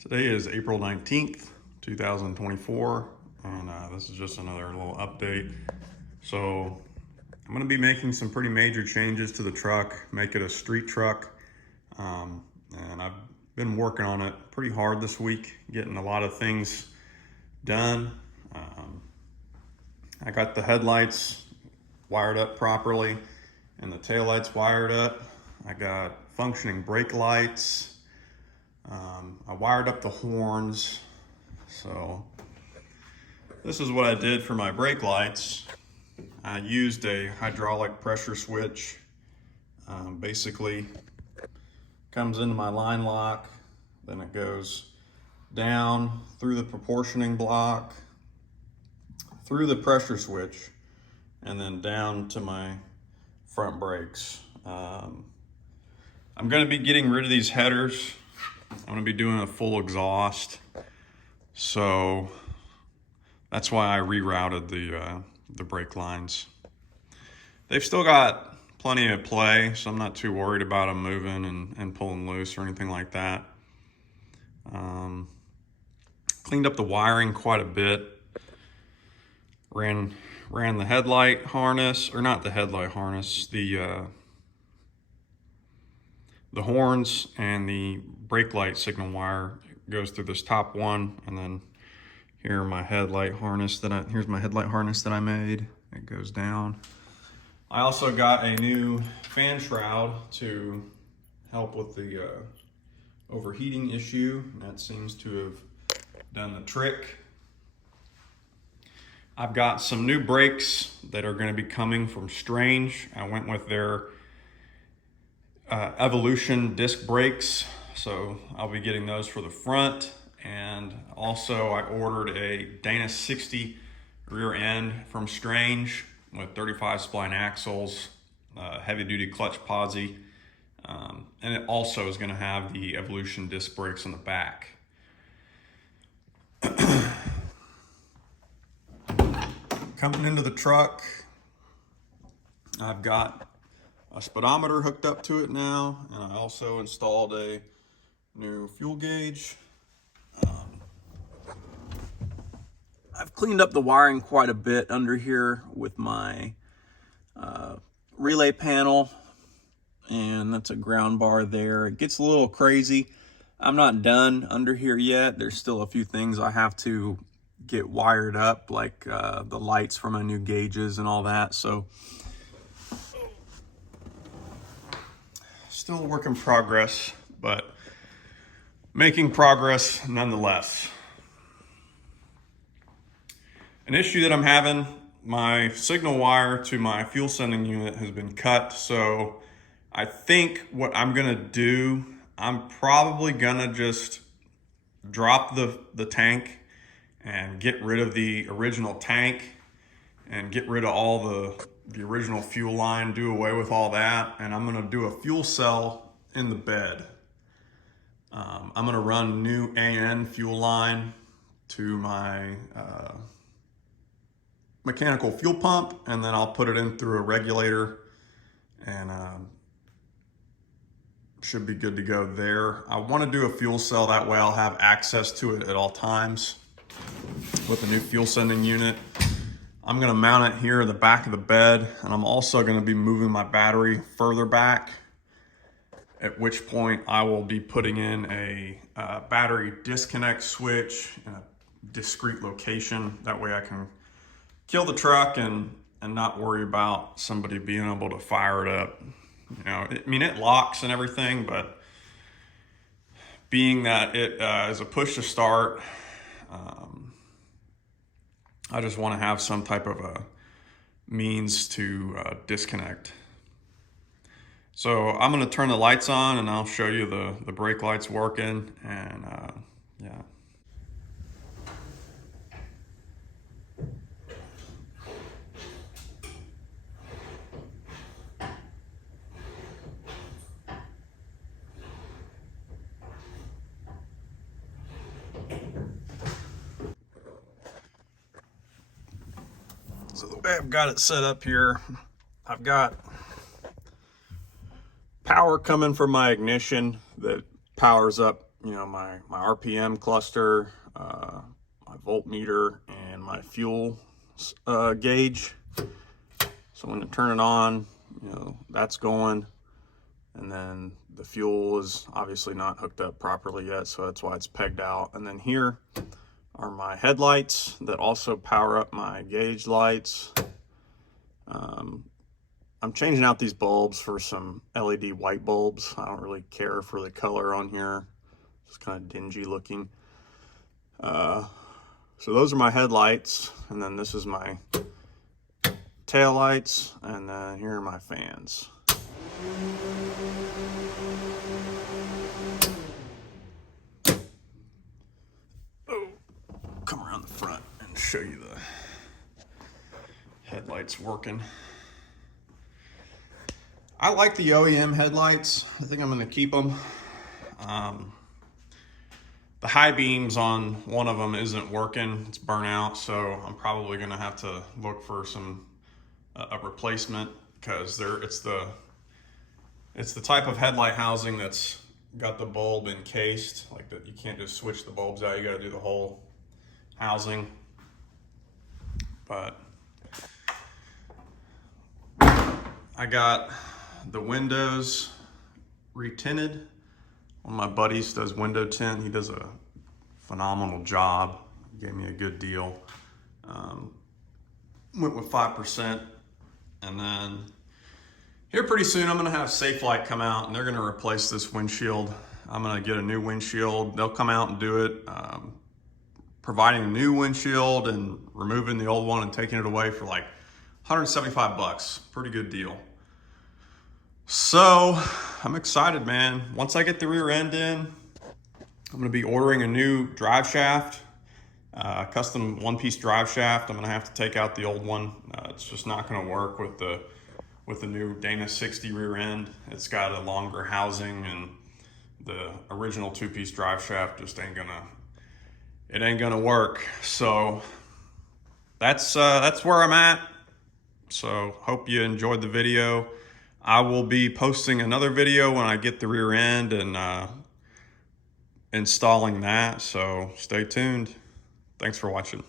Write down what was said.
Today is April 19th, 2024, and this is just another little update. So I'm going to be making some pretty major changes to the truck, make it a street truck, and I've been working on it pretty hard this week, getting a lot of things done. I got the headlights wired up properly and the taillights wired up. I got functioning brake lights. I wired up the horns. So this is what I did for my brake lights. I used a hydraulic pressure switch. Basically comes into my line lock, then it goes down through the proportioning block, through the pressure switch, and then down to my front brakes. I'm going to be getting rid of these headers. I'm going to be doing a full exhaust, so that's why I rerouted the brake lines. They've still got plenty of play, so I'm not too worried about them moving and pulling loose or anything like that. Cleaned up the wiring quite a bit. Ran the headlight harness, or not the headlight harness, the horns and the brake light signal wire goes through this top one, and then here's my headlight harness that I made. It goes down. I also got a new fan shroud to help with the overheating issue, and that seems to have done the trick. I've got some new brakes that are going to be coming from Strange. I went with their Evolution disc brakes, so I'll be getting those for the front. And also I ordered a Dana 60 rear end from Strange with 35 spline axles, heavy duty clutch posi, and it also is going to have the Evolution disc brakes on the back. Coming into the truck, I've got a speedometer hooked up to it now, and I also installed a new fuel gauge. I've cleaned up the wiring quite a bit under here with my relay panel, and that's a ground bar there. It gets a little crazy. I'm not done under here yet. There's still a few things I have to get wired up, like the lights for my new gauges and all that. So still a work in progress, but making progress nonetheless. An issue that I'm having, my signal wire to my fuel sending unit has been cut, so I think what I'm gonna do, I'm probably gonna just drop the tank and get rid of the original tank and get rid of all the original fuel line, do away with all that, and I'm gonna do a fuel cell in the bed. I'm gonna run new AN fuel line to my mechanical fuel pump, and then I'll put it in through a regulator, and should be good to go there. I want to do a fuel cell, that way I'll have access to it at all times with a new fuel sending unit. I'm going to mount it here in the back of the bed, and I'm also going to be moving my battery further back, at which point I will be putting in a battery disconnect switch in a discrete location. That way I can kill the truck and not worry about somebody being able to fire it up. You know, it locks and everything, but being that it is a push to start, I just want to have some type of a means to disconnect. So I'm going to turn the lights on, and I'll show you the brake lights working, and yeah. So the way I've got it set up here, I've got power coming from my ignition that powers up you know, my RPM cluster, my voltmeter, and my fuel gauge. So when I turn it on, you know, that's going. And then the fuel is obviously not hooked up properly yet, so that's why it's pegged out. And then here are my headlights that also power up my gauge lights. I'm changing out these bulbs for some LED white bulbs. I don't really care for the color on here. It's kind of dingy looking. So those are my headlights, and then this is my tail lights, and then here are my fans. Oh, come around the front and show you the headlights working. I like the OEM headlights. I think I'm going to keep them. The high beams on one of them isn't working. It's burnt out, so I'm probably going to have to look for a replacement, because it's the type of headlight housing that's got the bulb encased, like that. You can't just switch the bulbs out. You got to do the whole housing. But I got the windows retinted. One of my buddies does window tint. He does a phenomenal job. He gave me a good deal. Went with 5%. And then here pretty soon I'm gonna have Safelite come out, and they're gonna replace this windshield. I'm gonna get a new windshield. They'll come out and do it, providing a new windshield and removing the old one and taking it away for like 175 bucks. Pretty good deal. So I'm excited, man. Once I get the rear end in, I'm gonna be ordering a new drive shaft, custom one-piece drive shaft. I'm gonna have to take out the old one. It's just not gonna work with the new Dana 60 rear end. It's got a longer housing, and the original two-piece drive shaft just ain't gonna work. So that's where I'm at. So hope you enjoyed the video. I will be posting another video when I get the rear end and installing that. So stay tuned. Thanks for watching.